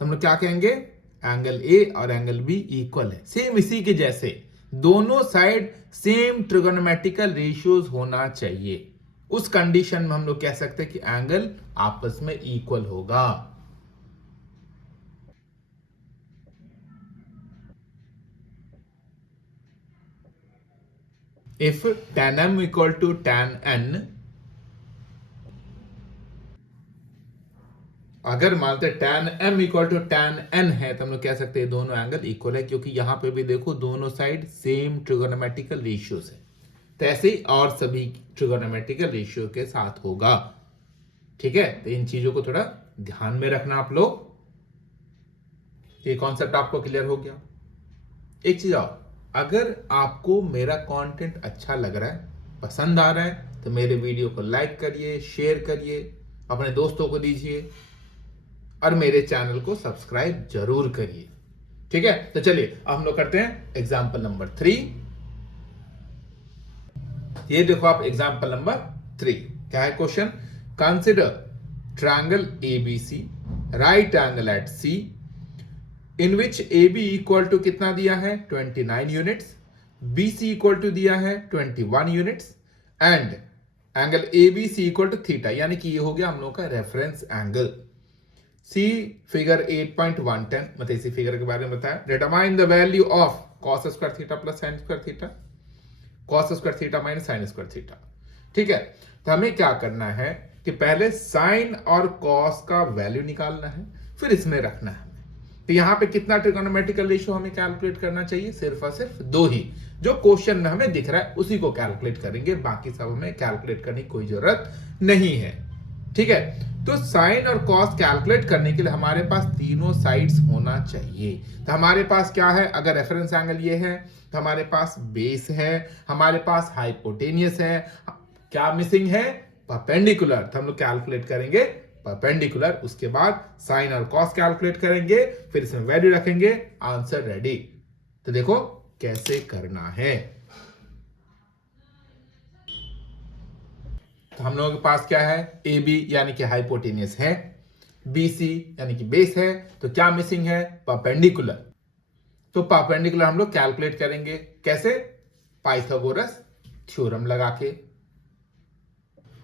तो हम लोग क्या कहेंगे, एंगल A और एंगल B इक्वल है। सेम इसी के जैसे दोनों साइड सेम ट्रिगोनोमेट्रिकल रेशियोज होना चाहिए। उस कंडीशन में हम लोग कह सकते हैं कि एंगल आपस में इक्वल होगा। If tan m equal to tan n, अगर मानते tan m equal to tan n है तो हम लोग कह सकते हैं दोनों एंगल इक्वल है, क्योंकि यहां पे भी देखो दोनों साइड सेम ट्रिगोनोमेट्रिकल रेशियोज है। तो ऐसे ही और सभी ट्रिगोनोमेट्रिकल रेशियो के साथ होगा, ठीक है। तो इन चीजों को थोड़ा ध्यान में रखना आप लोग। ये कॉन्सेप्ट आपको क्लियर हो गया। एक चीज और, अगर आपको मेरा कंटेंट अच्छा लग रहा है, पसंद आ रहा है, तो मेरे वीडियो को लाइक करिए, शेयर करिए, अपने दोस्तों को दीजिए और मेरे चैनल को सब्सक्राइब जरूर करिए। ठीक है, तो चलिए अब हम लोग करते हैं एग्जाम्पल नंबर 3। ये देखो आप एग्जाम्पल नंबर 3 क्या है question. Consider triangle ABC, right angle at C, in which AB equal to कितना दिया है 29 यूनिट्स, BC इक्वल टू दिया है 21 units and angle ABC equal to theta, यानी कि ये हो गया हम लोग का रेफरेंस एंगल। सी फिगर 8.110, मतलब इसी फिगर के बारे में बताया। Determine the value of cos square theta plus sine square theta, cos square theta minus sine square theta. ठीक है, तो हमें क्या करना है कि पहले साइन और कॉस का वैल्यू निकालना है, फिर इसमें रखना है। तो यहां पे कितना ट्रिगोनोमेट्रिकल रेशियो हमें कैलकुलेट करना चाहिए, सिर्फ और सिर्फ 2 ही, जो क्वेश्चन में हमें दिख रहा है उसी को कैलकुलेट करेंगे, बाकी सब हमें कैलकुलेट करने की कोई जरूरत नहीं है। ठीक है, तो साइन और कॉस कैलकुलेट करने के लिए हमारे पास तीनों साइड्स होना चाहिए। तो हमारे पास क्या है, अगर रेफरेंस एंगल ये है तो हमारे पास बेस है, हमारे पास हाइपोटेनियस है, क्या मिसिंग है, परपेंडिकुलर। तो हम लोग कैलकुलेट करेंगे परपेंडिकुलर, उसके बाद साइन और कॉस कैलकुलेट करेंगे, फिर इसमें वैल्यू रखेंगे, आंसर रेडी। तो देखो कैसे करना है। तो हम लोगों के पास क्या है, AB यानी कि हाइपोटेनियस है, BC यानी कि बेस है, तो क्या मिसिंग है, परपेंडिकुलर। तो परपेंडिकुलर हम लोग कैलकुलेट करेंगे कैसे, पाइथागोरस थ्योरम लगा के।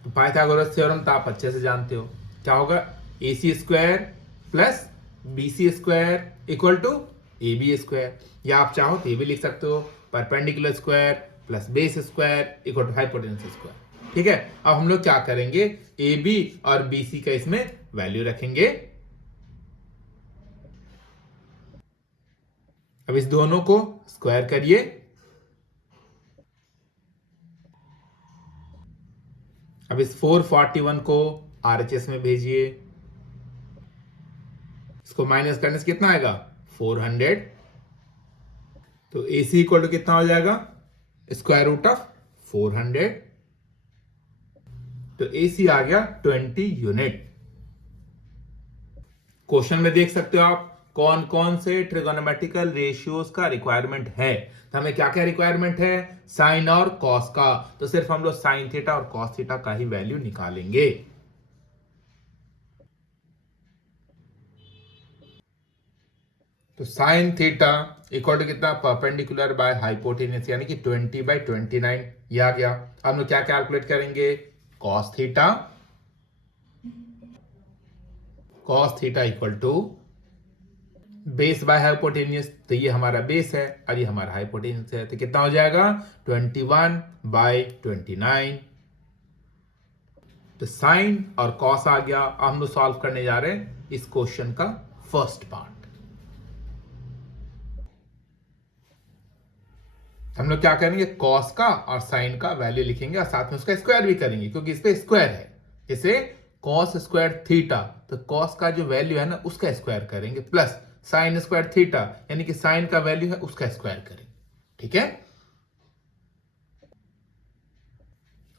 तो पाइथागोरस थ्योरम तो आप अच्छे से जानते हो, क्या होगा, AC square plus BC square equal to AB square, या आप चाहो तो ये भी लिख सकते हो, perpendicular square plus base square equal to hypotenuse square. ठीक है, अब हम लोग क्या करेंगे, AB और BC का इसमें वैल्यू रखेंगे। अब इस दोनों को स्क्वायर करिए, अब इस 441 को RHS में भेजिए, इसको माइनस करने से कितना आएगा 400। तो AC इक्वल टू कितना हो जाएगा, स्क्वायर रूट ऑफ 400। तो AC आ गया 20 यूनिट। क्वेश्चन में देख सकते हो आप कौन कौन से ट्रिगोनोमेट्रिकल रेशियोज का रिक्वायरमेंट है। तो हमें क्या क्या रिक्वायरमेंट है, साइन और कॉस का, तो सिर्फ हम लोग साइन थीटा और कॉस थीटा का ही वैल्यू निकालेंगे। तो साइन थीटा इक्वल टू कितना, परपेंडिकुलर बाय हाइपोटेनियस, यानी कि 20/29 ये आ गया। हम लोग क्या कैलकुलेट करेंगे, cos theta, cos theta equal to base by hypotenuse, तो ये हमारा बेस है और ये हमारा हाइपोटेनियस है, तो कितना हो जाएगा 21/29। तो साइन और कॉस आ गया। अब हम लोग सॉल्व करने जा रहे हैं इस क्वेश्चन का फर्स्ट पार्ट। हम लोग क्या करेंगे, कॉस का और साइन का वैल्यू लिखेंगे और साथ में उसका स्क्वायर भी करेंगे, क्योंकि इस पे स्क्वायर है। जैसे कॉस स्क्वायर थीटा, तो कॉस का जो वैल्यू है ना उसका स्क्वायर करेंगे, प्लस साइन स्क्वायर थीटा यानी कि साइन का वैल्यू है उसका स्क्वायर करेंगे। ठीक है,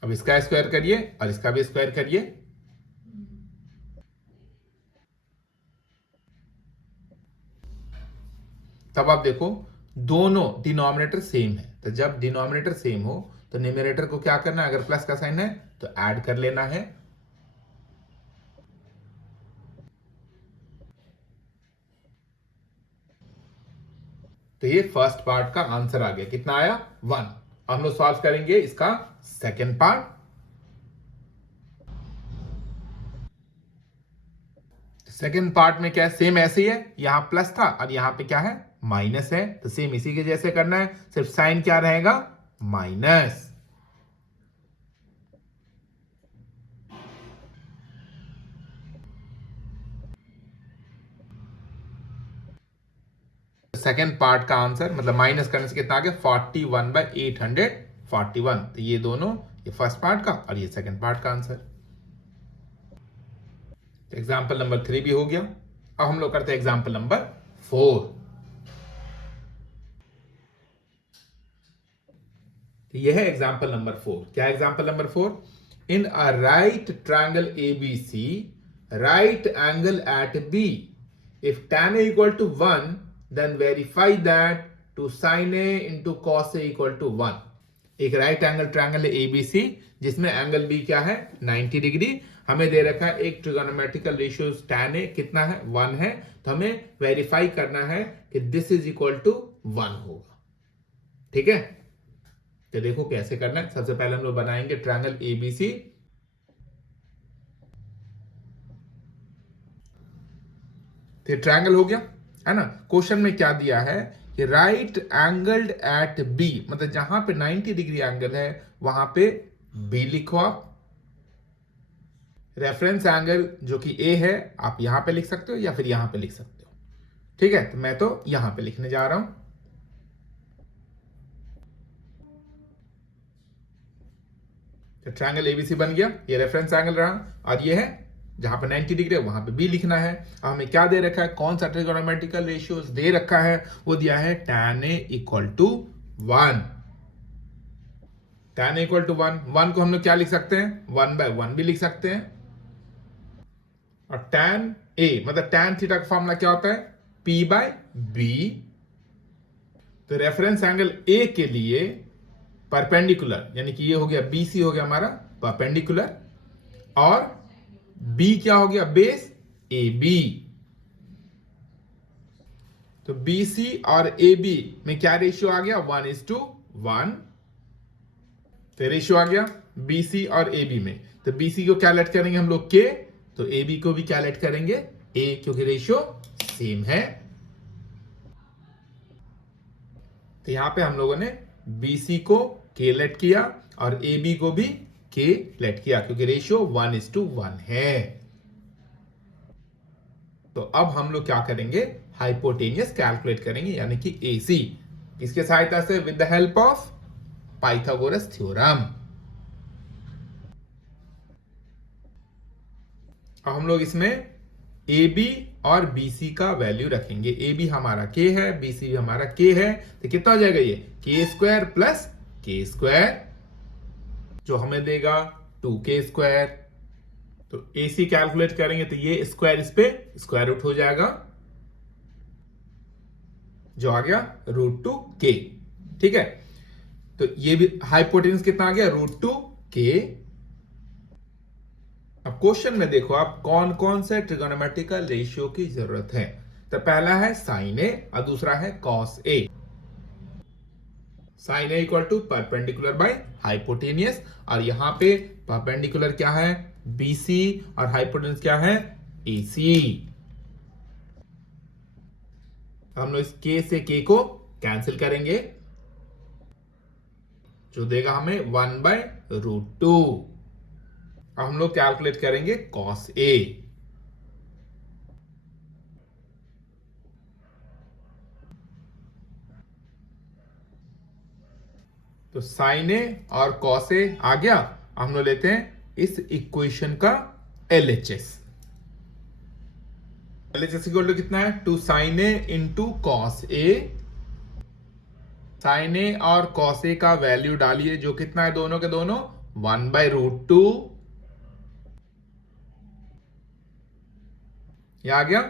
अब इसका स्क्वायर करिए और इसका भी स्क्वायर करिए। तब आप देखो दोनों डिनोमिनेटर सेम है, तो जब डिनोमिनेटर सेम हो तो न्यूमरेटर को क्या करना है, अगर प्लस का साइन है तो ऐड कर लेना है। तो ये फर्स्ट पार्ट का आंसर आ गया, कितना आया 1। हम लोग सॉल्व करेंगे इसका सेकेंड पार्ट। सेकेंड पार्ट में क्या है, सेम ऐसे ही है, यहां प्लस था और यहां पे क्या है माइनस है, तो सेम इसी के जैसे करना है, सिर्फ साइन क्या रहेगा माइनस। सेकेंड पार्ट का आंसर मतलब माइनस करने से कितना आ गया 41/841। तो ये दोनों, ये फर्स्ट पार्ट का और ये सेकेंड पार्ट का आंसर। एग्जाम्पल नंबर 3 भी हो गया। अब हम लोग करते हैं एग्जाम्पल नंबर 4। तो यह है एग्जाम्पल नंबर 4। क्या example number 4? In a right triangle ABC, right angle at B, if tan a equal to 1, then verify that to sin a into cos a equal to 1। एक right angle triangle है ABC जिसमें angle B क्या है 90 degree. हमें दे रखा है एक trigonometrical ratio tan a कितना है 1 है, तो हमें वेरीफाई करना है कि दिस इज इक्वल टू 1 होगा। ठीक है, तो देखो कैसे करना है। सबसे पहले हम लोग बनाएंगे ट्रायंगल एबीसी। तो ट्रायंगल हो गया है ना। क्वेश्चन में क्या दिया है कि राइट एंगल्ड एट बी, मतलब जहां पे 90 डिग्री एंगल है वहां पे बी लिखो आप। रेफरेंस एंगल जो कि ए है आप यहां पे लिख सकते हो या फिर यहां पे लिख सकते हो। ठीक है, तो मैं तो यहां पे लिखने जा रहा हूं। तो ट्रायंगल एबीसी बन गया, ये रेफरेंस एंगल रहा, और ये है जहां पे 90 डिग्री है वहां पे बी लिखना है। अब हमें क्या दे रखा है, कौन सा ट्रिगोनोमेट्रिकल रेशियोज दे रखा है, वो दिया है tan a equal to 1। tan a equal to 1 को हम लोग क्या लिख सकते हैं 1/1 भी लिख सकते हैं। और tan a मतलब tan थीटा का फॉर्मूला क्या होता है p/b। तो रेफरेंस एंगल a के लिए परपेंडिकुलर, यानी कि ये हो गया BC हो गया हमारा परपेंडिकुलर, और B क्या हो गया बेस AB। तो BC और AB में क्या रेशियो आ गया 1:1। तो रेशियो आ गया BC और AB में। तो BC को क्या लेट करेंगे हम लोग K, तो AB को भी क्या लेट करेंगे A, क्योंकि रेशियो सेम है। तो यहां पे हम लोगों ने BC को K लेट किया और AB को भी K लेट किया, क्योंकि रेशियो 1:1 है। तो अब हम लोग क्या करेंगे हाइपोटेनियस कैलकुलेट करेंगे, यानी कि AC, इसके सहायता से with the help of Pythagoras theorem. अब हम लोग इसमें AB और BC का वैल्यू रखेंगे। AB हमारा K है, BC भी हमारा K है, तो कितना हो जाएगा ये K² प्लस K², जो हमें देगा 2K²। तो AC कैलकुलेट करेंगे तो ये स्क्वायर इस पे स्क्वायर रूट हो जाएगा, जो आ गया √2K। ठीक है, तो ये भी हाइपोटेन्यूस कितना आ गया √2K। अब क्वेश्चन में देखो आप कौन कौन से ट्रिगोनोमेट्रिकल रेशियो की जरूरत है। तो पहला है sin A और दूसरा है cos A। sin A equal to perpendicular by hypotenuse, और यहां पे परपेंडिकुलर क्या है BC और हाइपोटेन्यूस क्या है AC। हम लोग इस K से K को कैंसिल करेंगे, जो देगा हमें 1/√2। अब हम लोग कैलकुलेट करेंगे cos A। तो sin A और cos A आ गया। हम लोग लेते हैं इस इक्वेशन का LHS। LHS इक्वल टू कितना है 2 sin A into cos A। sin A और cos A का वैल्यू डालिए, जो कितना है दोनों के दोनों 1/√2। ये आ गया।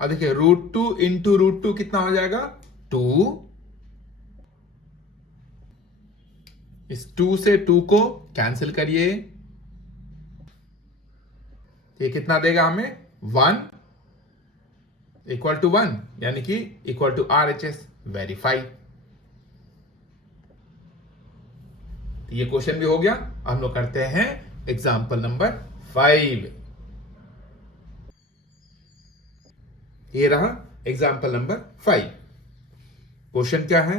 अब देखिए √2 इंटू √2 कितना हो जाएगा 2। इस 2 से 2 को कैंसिल करिए, ये कितना देगा हमें 1 इक्वल टू 1, यानी कि इक्वल टू RHS वेरीफाई। ये क्वेश्चन भी हो गया। हम लोग करते हैं एग्जाम्पल नंबर 5। ये रहा एग्जाम्पल नंबर 5। क्वेश्चन क्या है,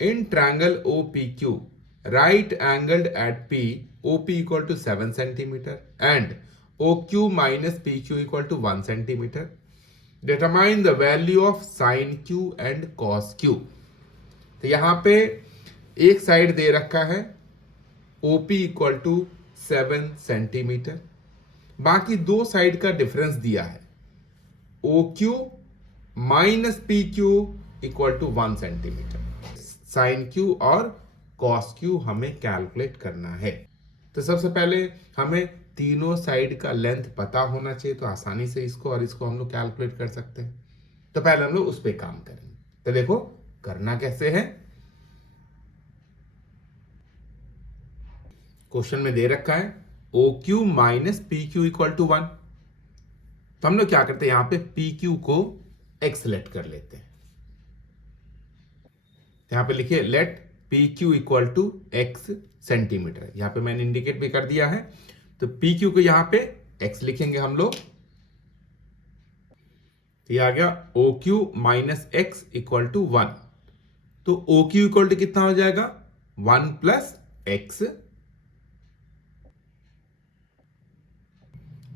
in triangle OPQ right angled at P OP equal to 7 centimetre and OQ minus PQ equal to 1 centimetre, determine the value of sine Q and cos Q। तो यहां पे एक side दे रखा है OP equal to 7 centimetre, बाकी दो side का difference दिया है OQ minus PQ equal to 1 centimetre. Sine Q और cos q हमें कैलकुलेट करना है। तो सबसे पहले हमें तीनों साइड का लेंथ पता होना चाहिए, तो आसानी से इसको और इसको हम लोग कैलकुलेट कर सकते हैं। तो पहले हम लोग उस पर काम करेंगे। तो देखो करना कैसे है। क्वेश्चन में दे रखा है OQ minus PQ equal to 1। तो हम लोग क्या करते हैं, यहां पे PQ को x लेट कर लेते हैं। यहां पे लिखिए let PQ equal to x centimetre. यहां पे मैंने इंडिकेट भी कर दिया है। तो PQ को यहां पे x लिखेंगे हम लोग। तो ये आ गया OQ minus x equal to 1। तो OQ इक्वल टू कितना हो जाएगा, 1 प्लस x।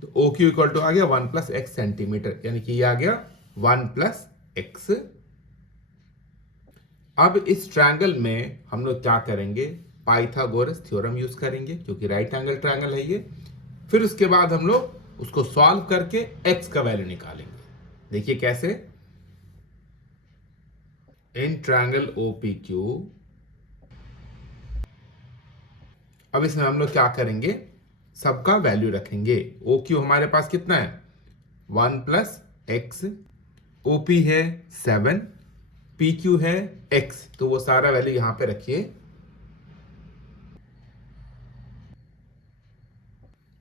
तो OQ इक्वल टू आ गया 1 प्लस x सेंटीमीटर, यानी कि ये आ गया 1 प्लस x। अब इस ट्रायंगल में हम लोग क्या करेंगे, पाइथागोरस थ्योरम यूज करेंगे, क्योंकि राइट एंगल ट्रायंगल है ये। फिर उसके बाद हम लोग उसको सॉल्व करके x का वैल्यू निकालेंगे। देखिए कैसे। इन ट्रायंगल OPQ, अब इसमें हम लोग क्या करेंगे, सबका वैल्यू रखेंगे। OQ हमारे पास कितना है, 1 प्लस x, OP है 7, PQ है x, तो वो सारा वैल्यू यहां पे रखिए।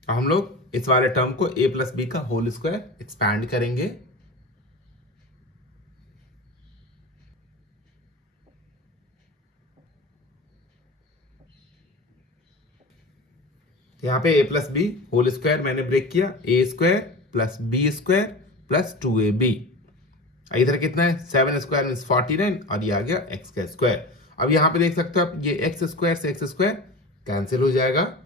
हम लोग इस वाले टर्म को a प्लस बी का होल स्क्वायर एक्सपैंड करेंगे। यहां पे a plus B whole square मैंने ब्रेक किया, a square plus B square plus 2ab। इधर कितना है, 7 स्क्वायर मीन्स 49, और ये आ गया x का स्क्वायर। अब यहां पे देख सकते हो आप, ये x स्क्वायर से x स्क्वायर कैंसिल हो जाएगा।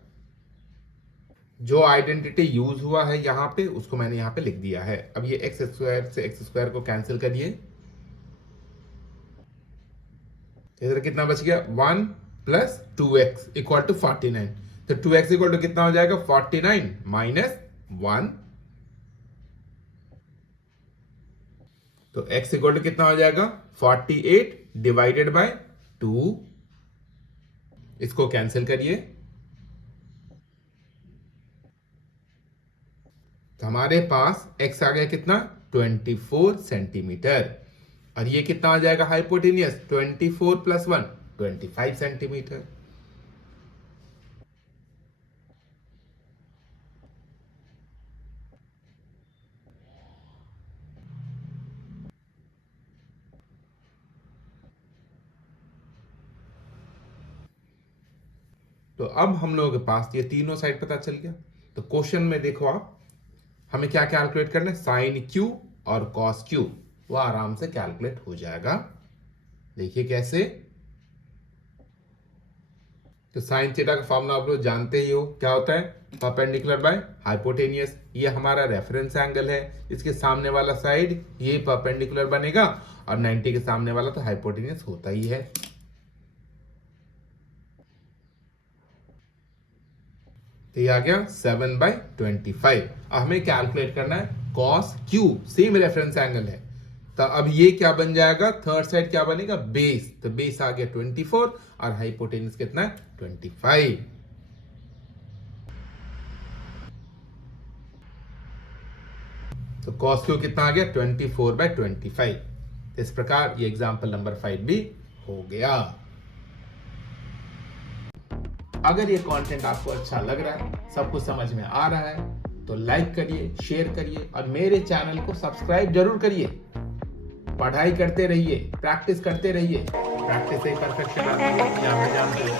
जो आइडेंटिटी यूज हुआ है यहां पे, उसको मैंने यहां पे लिख दिया है। अब ये x स्क्वायर से x स्क्वायर को कैंसिल करिए। इधर कितना बच गया, 1 प्लस 2x इक्वल टू 49। तो 2x इक्वल टू कितना हो जाएगा, 49 माइनस 1। तो x इक्वल टू कितना हो जाएगा, 48 डिवाइडेड बाय 2। इसको कैंसिल करिए। तो हमारे पास x आ गया कितना, 24 सेंटीमीटर। और ये कितना आ जाएगा हाइपोटेनियस, 24 प्लस 1 25 सेंटीमीटर। तो अब हम लोगों के पास ये तीनों साइड पता चल गया। तो क्वेश्चन में देखो आप, हमें क्या कैलकुलेट करना है, साइन क्यू और कॉस क्यू, वो आराम से कैलकुलेट हो जाएगा। देखिए कैसे। तो साइन थीटा का फॉर्मूला आप लोग जानते ही हो, क्या होता है, परपेंडिकुलर बाय हाइपोटेनियस। ये हमारा रेफरेंस एंगल है, इसके सामने वाला साइड ये परपेंडिकुलर बनेगा, और 90 के सामने वाला तो हाइपोटेनियस होता ही है। तो ये आ गया 7/25। अब हमें कैलकुलेट करना है cos Q, same reference angle है। तो अब ये क्या बन जाएगा, थर्ड साइड क्या बनेगा, बेस। तो बेस आ गया 24 और हाइपोटेनियस कितना है, 25। तो cos Q कितना आ गया, 24/25। तो इस प्रकार ये एग्जाम्पल नंबर 5 भी हो गया। अगर ये कंटेंट आपको अच्छा लग रहा है, सब कुछ समझ में आ रहा है, तो लाइक करिए, शेयर करिए, और मेरे चैनल को सब्सक्राइब जरूर करिए। पढ़ाई करते रहिए, प्रैक्टिस करते रहिए। प्रैक्टिस से ही परफेक्शन आती है, ये आप जानते हैं।